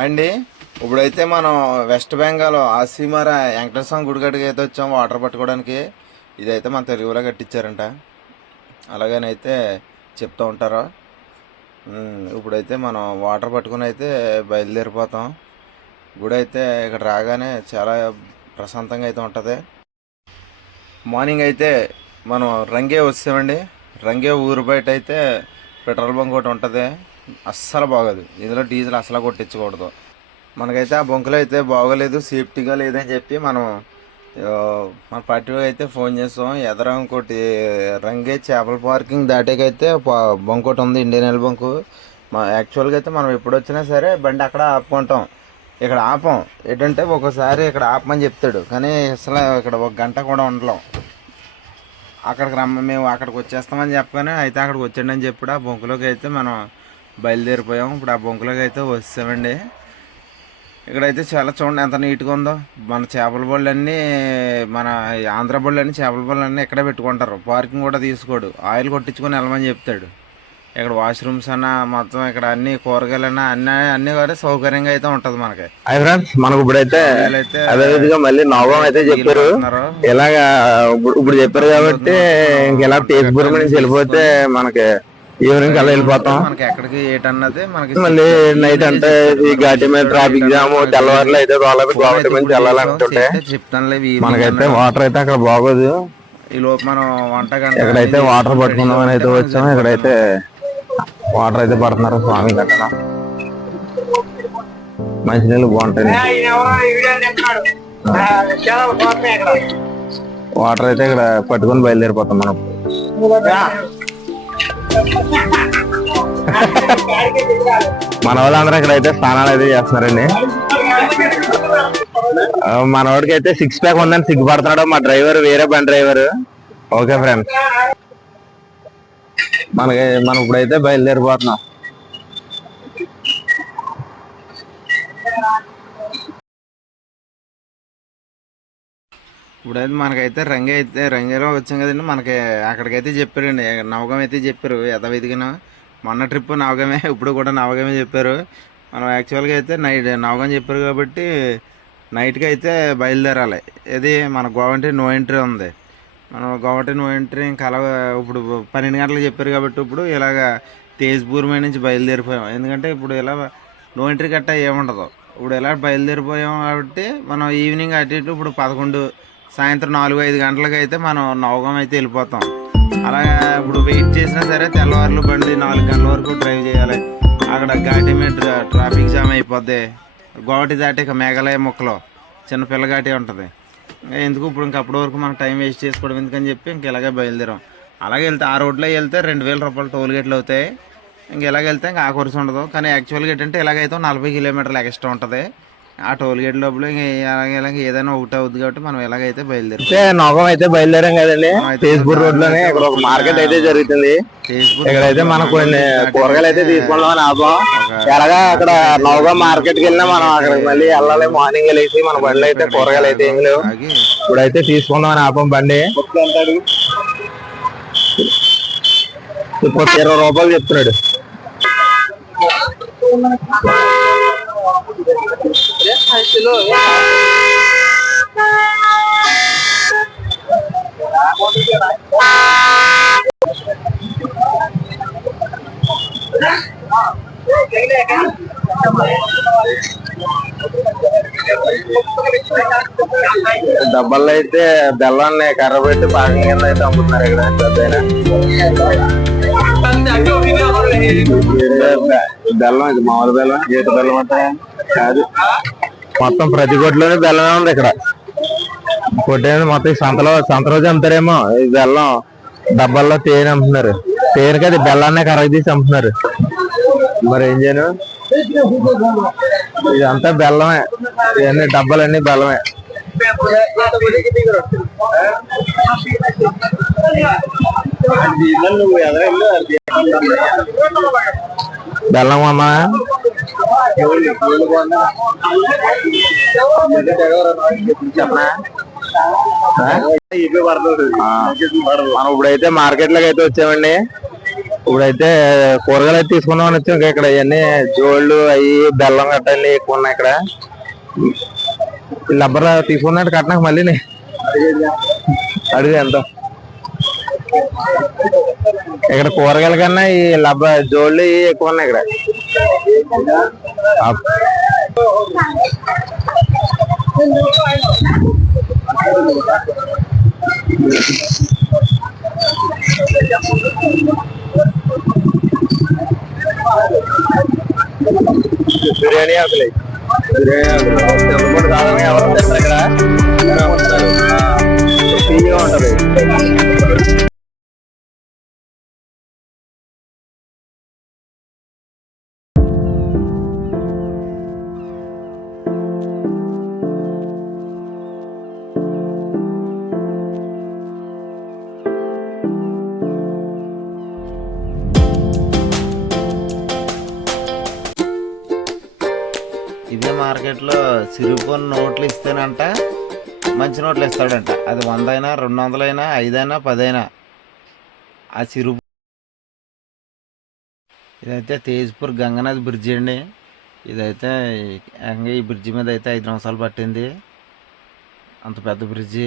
అండి ఇప్పుడైతే మనం వెస్ట్ బెంగాల్ ఆసీమర వెంకటేశ్వర స్వామి గుడిగడికి అయితే వచ్చాం వాటర్ పట్టుకోవడానికి. ఇదైతే మన తెలుగులో కట్టించారంట. అలాగనైతే చెప్తూ ఉంటారు. ఇప్పుడైతే మనం వాటర్ పట్టుకుని అయితే బయలుదేరిపోతాం. గుడి అయితే ఇక్కడ రాగానే చాలా ప్రశాంతంగా అయితే ఉంటుంది. మార్నింగ్ అయితే మనం రంగే వచ్చామండి. రంగే ఊరు బయట అయితే పెట్రోల్ బంక్ ఒకటి ఉంటుంది. అస్సలు బాగోదు. ఇందులో డీజిల్ అసలు కొట్టించకూడదు. మనకైతే ఆ బంకులో అయితే బాగోలేదు సేఫ్టీగా లేదని చెప్పి మనం మన పార్టీ అయితే ఫోన్ చేస్తాం. ఎదర ఇంకోటి రంగే చేపల పార్కింగ్ దాటేకైతే బొంక ఒకటి ఉంది ఇండియన్ ఆయిల్ బొంకు. మా యాక్చువల్గా అయితే మనం ఎప్పుడు వచ్చినా సరే బండి అక్కడ ఆపుకుంటాం. ఇక్కడ ఆపం. ఏంటంటే ఒక్కోసారి ఇక్కడ ఆపమని చెప్తాడు. కానీ అసలు ఇక్కడ ఒక గంట కూడా ఉండలేం. అక్కడికి రమ్మ మేము అక్కడికి వచ్చేస్తామని చెప్పగానే అయితే అక్కడికి వచ్చాడని అని చెప్పాడు. ఆ బొంకులోకి అయితే మనం బయలుదేరిపోయాం. ఇప్పుడు ఆ బొంకులోకి అయితే వచ్చామండి. ఇక్కడైతే చాలా చూడండి ఎంత నీట్గా ఉందో. మన చేపల బళ్ళు అన్నీ మన ఆంధ్ర బళ్ళు అన్నీ చేపల బళ్ళు అన్నీ ఇక్కడే పెట్టుకుంటారు. పార్కింగ్ కూడా తీసుకోడు. ఆయిల్ కొట్టించుకొని వెళ్ళమని చెప్తాడు. ఇక్కడ వాష్రూమ్స్ అన్న మొత్తం ఇక్కడ అన్ని కూరగాయలన్నా అన్నీ అన్నీ కూడా సౌకర్యంగా అయితే ఉంటుంది మనకి. హాయ్ ఫ్రెండ్స్ మనకు ఇప్పుడైతే మళ్ళీ నవగం అయితే చెప్పారు. ఇలాగా ఇప్పుడు చెప్పారు కాబట్టి ఇంకెలా తేజ్పూర్ నుంచి వెళ్ళిపోతే మనకి ఈవినింగ్ అలా వెళ్ళిపోతాం. మనకి ఎక్కడికి ఏటన్నది మనకి మళ్ళీ నైట్ అంటే ఈ ఘాటి మీద ట్రాఫిక్ జామ్ తెల్లవారులు అయితే గోదావరి గోదావరి నుంచి వెళ్ళాలనుకుంటే చెప్తానులే మనకైతే వాటర్ అయితే అక్కడ బాగోదు. ఈ లోపు మనం వంట గంట ఇక్కడైతే వాటర్ పట్టుకుందామని అయితే వచ్చాము ఇక్కడైతే వాటర్ అయితే పడుతున్నారు స్వామి కట్టడం మంచినీళ్ళు బాగుంటాయి. వాటర్ అయితే ఇక్కడ పట్టుకొని బయలుదేరిపోతాం మనం. మన వాళ్ళందరూ ఇక్కడ అయితే స్నానాలు అయితే చేస్తున్నారండి. మనవాడికి అయితే సిక్స్ ప్యాక్ ఉందని సిగ్గుపడుతున్నాడు. మా డ్రైవర్ వేరే బండి డ్రైవర్ ఓకే ఫ్రెండ్స్ మనకి మనం ఇప్పుడైతే బయలుదేరిపోతున్నాం. ఇప్పుడైతే మనకైతే రంగే అయితే రంగేలో వచ్చాం కదండి. మనకి అక్కడికైతే చెప్పారండి నవగం అయితే చెప్పారు. యథావిధిగా మొన్న ట్రిప్ నవగమే ఇప్పుడు కూడా నవగమే చెప్పారు. మనం యాక్చువల్గా అయితే నైట్ నవగం చెప్పారు కాబట్టి నైట్కి అయితే బయలుదేరాలి. ఇది మన గోవంటి నో ఎంట్రీ ఉంది. మనం గోవంటి నో ఎంట్రీ ఇంకా అలా ఇప్పుడు పన్నెండు గంటలకు చెప్పారు కాబట్టి ఇప్పుడు ఇలాగ తేజ్పూర్ మీద నుంచి బయలుదేరిపోయాం. ఎందుకంటే ఇప్పుడు ఇలా నో ఎంట్రీ గట్ట ఏముండదు. ఇప్పుడు ఇలా బయలుదేరిపోయాం కాబట్టి మనం ఈవినింగ్ అటు ఇటు ఇప్పుడు పదకొండు సాయంత్రం నాలుగు ఐదు గంటలకు అయితే మనం నవగం అయితే వెళ్ళిపోతాం. అలాగా ఇప్పుడు వెయిట్ చేసినా సరే తెల్లవారులు బండి నాలుగు గంటల వరకు డ్రైవ్ చేయాలి. అక్కడ ఘాటి మీద ట్రాఫిక్ జామ్ అయిపోద్ది. గోవటి దాటి ఇక మేఘాలయ ముక్కలో చిన్న పిల్లగాటి ఉంటుంది. ఇంకా ఎందుకు ఇప్పుడు ఇంక అప్పటి వరకు మనం టైం వేస్ట్ చేసుకోవడం ఎందుకని చెప్పి ఇంక ఇలాగే బయలుదేరాం. అలాగే వెళ్తే ఆ రోడ్లో వెళ్తే రెండు వేల రూపాయలు టోల్ గేట్లు అవుతాయి. ఇంక ఇలాగ వెళ్తే ఇంకా ఆ ఖర్చు ఉండదు. కానీ యాక్చువల్గా ఏంటంటే ఇలాగైతే నలభై కిలోమీటర్లు ఎక్స్ట్రా ఉంటుంది. ఆ టోల్ గేట్ లోపల ఇలాగ ఏదైనా ఒకటి అవుద్ది కాబట్టి మనం ఎలాగైతే బయలుదేరాం అయితే నోగం అయితే బయలుదేరాం కదండి. తేజ్పూర్ రోడ్లోనే ఇక్కడ ఒక మార్కెట్ అయితే జరుగుతుంది. ఇక్కడైతే మనం కొన్ని కూరగాయలు అయితే తీసుకుందామని ఆపం ఎలాగా అక్కడ నవగా మార్కెట్కి వెళ్ళినా మనం అక్కడికి మళ్ళీ వెళ్ళాలి. మార్నింగ్ వెళ్ళేసి మన బండ్లు అయితే కూరగాయలు అయితే ఏం లేవు. ఇప్పుడైతే తీసుకుందామని ఆపం బండి. ఇప్పుడు ఇరవై రూపాయలు చెప్తున్నాడు. డబ్బాల్లో అయితే బెల్లాన్ని కర్ర పెట్టి పాకం కింద అయితే అమ్ముతున్నారు ఇక్కడ పెద్దయినా బెల్లం ఇది మామూలు బెల్లం గీత బెల్లం అంటే కాదు. మొత్తం ప్రతి కొట్లోనే బెల్లమే ఉంది ఇక్కడ. కొట్టేది మొత్తం ఈ సంతలో సంత రోజు అమ్ముతారేమో. ఈ బెల్లం డబ్బాల్లో తేనె అమ్ముతున్నారు. తేనెకి అది బెల్లాన్నే కర్ర తీసి అమ్ముతున్నారు. మరి ఏం చేయను? ఇదంతా బెల్లమే. ఇవన్నీ డబ్బాలన్నీ బెల్లమే. బెల్లం అమ్మా మనం ఇప్పుడైతే మార్కెట్లోకి అయితే వచ్చామండి. ఇప్పుడైతే కూరగాయలు అయితే తీసుకుందామని వచ్చాం ఇంకా ఇక్కడ. ఇవన్నీ జోళ్ళు అవి బెల్లం కట్టాలి ఎక్కువ ఉన్నాయి ఇక్కడ. లబ్బర్ తీసుకున్నట్టు కట్టినాక మళ్ళీ అడిగి ఎంత ఇక్కడ కూరగాయల కన్నా ఈ లబ్బ జోళ్ళు ఎక్కువ ఉన్నాయి ఇక్కడ. ఆ, బిర్యానీ ఆకులు బిర్యానీ ఆకులు చెప్పకుండా సాధారణంగా ఎవరు తింటారు ఇక్కడ తీయగా ఉంటది మార్కెట్లో సిరిపోని నోట్లు ఇస్తేనంట మంచి నోట్లు ఇస్తాడంట. అది వంద అయినా రెండు వందలైనా ఐదైనా పదైనా. ఆ సిరుపు ఇదైతే తేజ్పూర్ గంగనాథ్ బ్రిడ్జి అండి. ఇదైతే ఈ బ్రిడ్జి మీద అయితే ఐదు నిమిషాలు పట్టింది. అంత పెద్ద బ్రిడ్జి.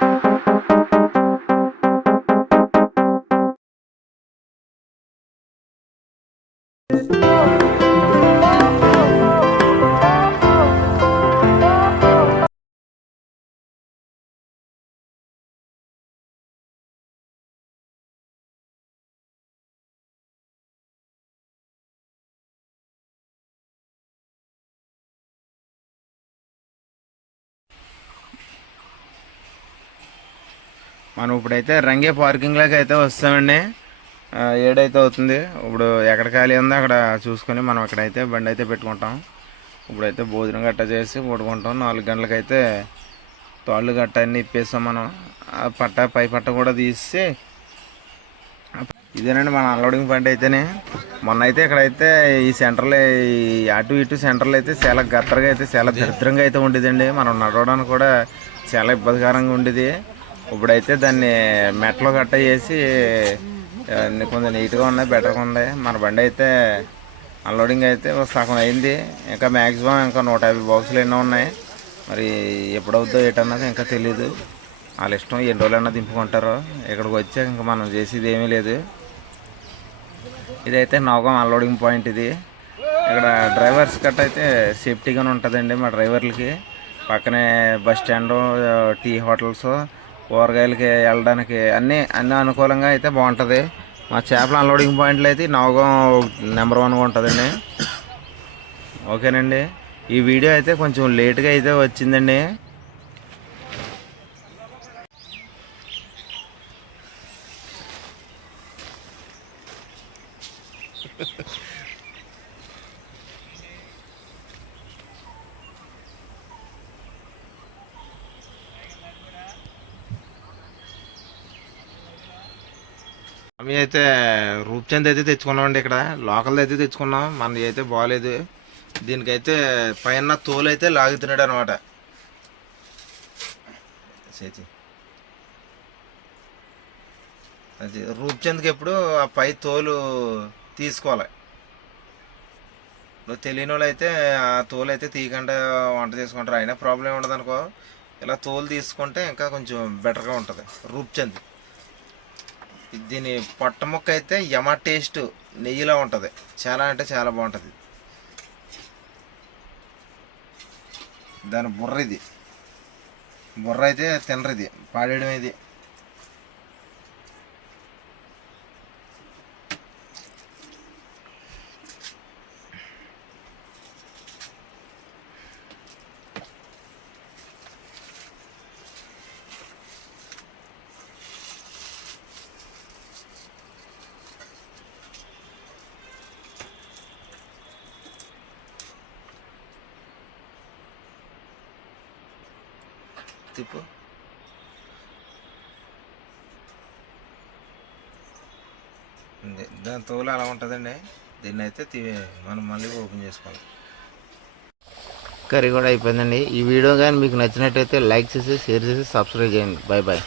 మనం ఇప్పుడైతే రంగే పార్కింగ్లోకి అయితే వస్తామండి. ఏడైతే అవుతుంది ఇప్పుడు ఎక్కడ ఖాళీ ఉందో అక్కడ చూసుకొని మనం అక్కడైతే బండి అయితే పెట్టుకుంటాం. ఇప్పుడైతే భోజనం గట్ట చేసి పడుకుంటాం. నాలుగు గంటలకైతే తాళ్ళు గట్ట అన్నీ ఇప్పేస్తాం మనం. ఆ పట్ట పై పట్ట కూడా తీసి. ఇదేనండి మన అన్లోడింగ్ పాయింట్ అయితేనే. మొన్న అయితే ఇక్కడైతే ఈ సెంటర్లో ఈ అటు ఇటు సెంటర్లో అయితే చాలా గత్తరగా అయితే చాలా దరిద్రంగా అయితే ఉండేదండి. మనం నడవడానికి కూడా చాలా ఇబ్బందికరంగా ఉండేది. ఇప్పుడైతే దాన్ని మెట్లు గట్ట చేసి కొంచెం నీట్గా ఉన్నాయి బెటర్గా ఉన్నాయి. మన బండి అయితే అన్లోడింగ్ అయితే ఒక సగం అయింది. ఇంకా మ్యాక్సిమం ఇంకా నూట యాభై బాక్సులు ఎన్నో ఉన్నాయి. మరి ఎప్పుడవుద్దో ఏటన్నది ఇంకా తెలియదు వాళ్ళ ఇష్టం ఎన్ని రోజులన్నా దింపుకుంటారో. ఇక్కడికి వచ్చాక ఇంకా మనం చేసేది ఏమీ లేదు. ఇదైతే నౌకం అన్లోడింగ్ పాయింట్ ఇది. ఇక్కడ డ్రైవర్స్ గట్ట అయితే సేఫ్టీగానే ఉంటుందండి మా డ్రైవర్లకి పక్కనే బస్ స్టాండ్ టీ హోటల్స్ కూరగాయలకి వెళ్ళడానికి అన్నీ అన్ని అనుకూలంగా అయితే బాగుంటుంది. మా చేపల అన్లోడింగ్ పాయింట్లు అయితే నవగం నెంబర్ వన్గా ఉంటుందండి. ఓకేనండి. ఈ వీడియో అయితే కొంచెం లేట్గా అయితే వచ్చిందండి. అవి అయితే రూప్చంద్ అయితే తెచ్చుకున్నామండి ఇక్కడ. లోకల్ అయితే తెచ్చుకున్నాం. మనది అయితే బాగాలేదు దీనికైతే పైన తోలు అయితే లాగుతున్నాడు అనమాట చేతి. అది రూప్చంద్కి ఎప్పుడు ఆ పై తోలు తీసుకోవాలి. నువ్వు తెలియని వాళ్ళు అయితే ఆ తోలు అయితే తీయకుండా వంట చేసుకుంటారు. అయినా ప్రాబ్లం ఉండదు అనుకో ఇలా తోలు తీసుకుంటే ఇంకా కొంచెం బెటర్గా ఉంటుంది. రూప్చంద్ దీని పొట్ట ముక్క అయితే యమ టేస్ట్ నెయ్యిలో ఉంటుంది. చాలా అంటే చాలా బాగుంటుంది. దాని బుర్ర ఇది. బుర్ర అయితే తినరు ఇది. పాడేయడం ఇది. tipo. దాని తోలు అలా ఉంటుందండి. దీన్ని అయితే మనం మళ్ళీ ఓపెన్ చేసుకోవాలి. కర్రీ కూడా అయిపోయిందండి. ఈ వీడియో కానీ మీకు నచ్చినట్టయితే లైక్ చేసి షేర్ చేసి సబ్స్క్రైబ్ చేయండి. Bye bye